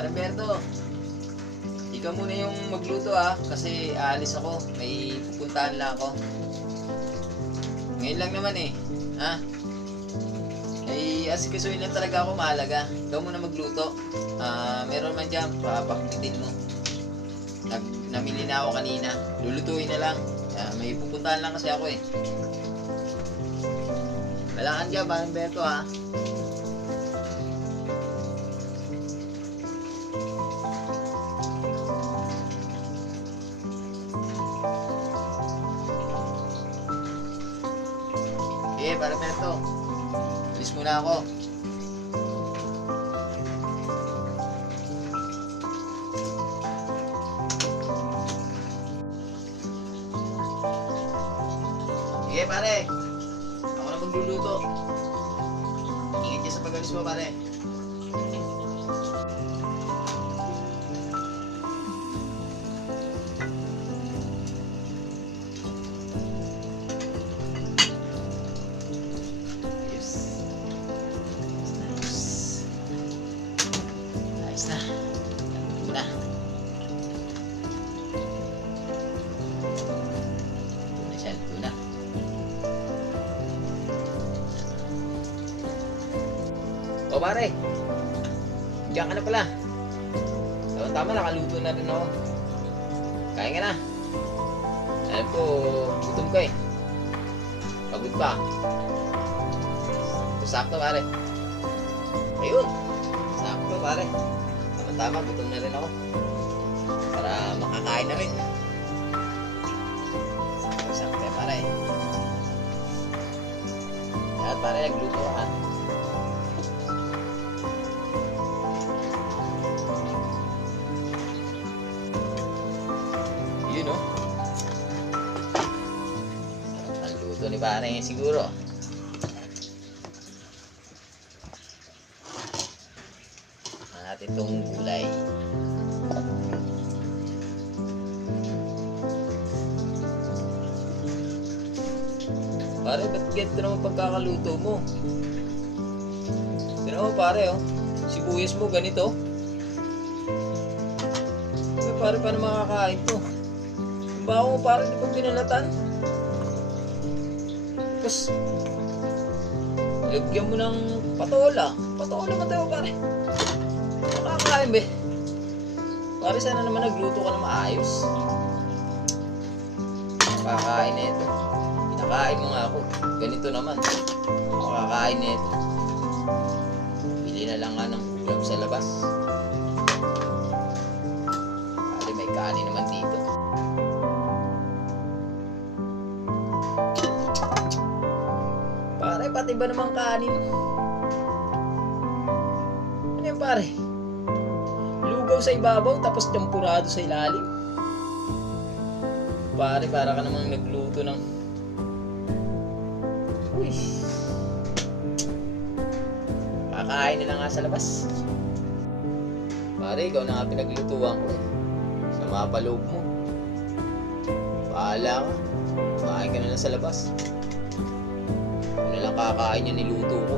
Parang Berto, ikaw muna yung magluto kasi aalis ako. May pupuntahan lang ako. Ngayon lang naman ha? Ay, asikasuhin lang talaga ako, mahalaga. Ikaw muna magluto. Meron man dyan, papakmitin mo. Namili na ako kanina. Lulutuin na lang. May pupuntahan lang kasi ako Kailangan dyan, Parang Berto Okay, Parang Berto. Alis muna ako. Sige pare, ako na magluluto. Ingat ka sa pag-alis mo pare. Ayos na. Ito na. Ito na. O pare, diyan ka na pala. Tama, nakaluto na rin ako. Kain ka na. Alam ko, gutom ka Pagod pa. Sakto pare. Ayun, sakto pare. Tama, gutom na rin ako. Para makakain na rin. Sakto pare. At pare, nagluto ka Yun sarap ng luto ni pare siguro. Natin itong gulay. Pare, ba't ganito naman pagkakaluto mo? Tignan mo pare sibuyas mo ganito. Pare, paano makakain to? Yung baho mo pare, di pa binalatan. Tapos lagyan mo ng patola. Patola mo tayo pare. Makakain be. Pare, sana naman nagluto ka na maayos. Makakain na ito. Pinakain mo nga ako. Ganito naman. Makakain na ito. Bili na lang nga ng ulam sa labas. Pare, may kanin naman dito. Pare, pati ba namang kanin? Ano yan pare? Lugaw sa ibabaw tapos tempurado sa ilalim. Pare, para ka namang nagluto ng... Uy! Kakain na lang nga sa labas. Pare, ikaw na nga pinaglutuan ko Sa mga paloob mo. Bahala ka. Kumain ka na lang sa labas. Ako na lang kakain yung niluto ko.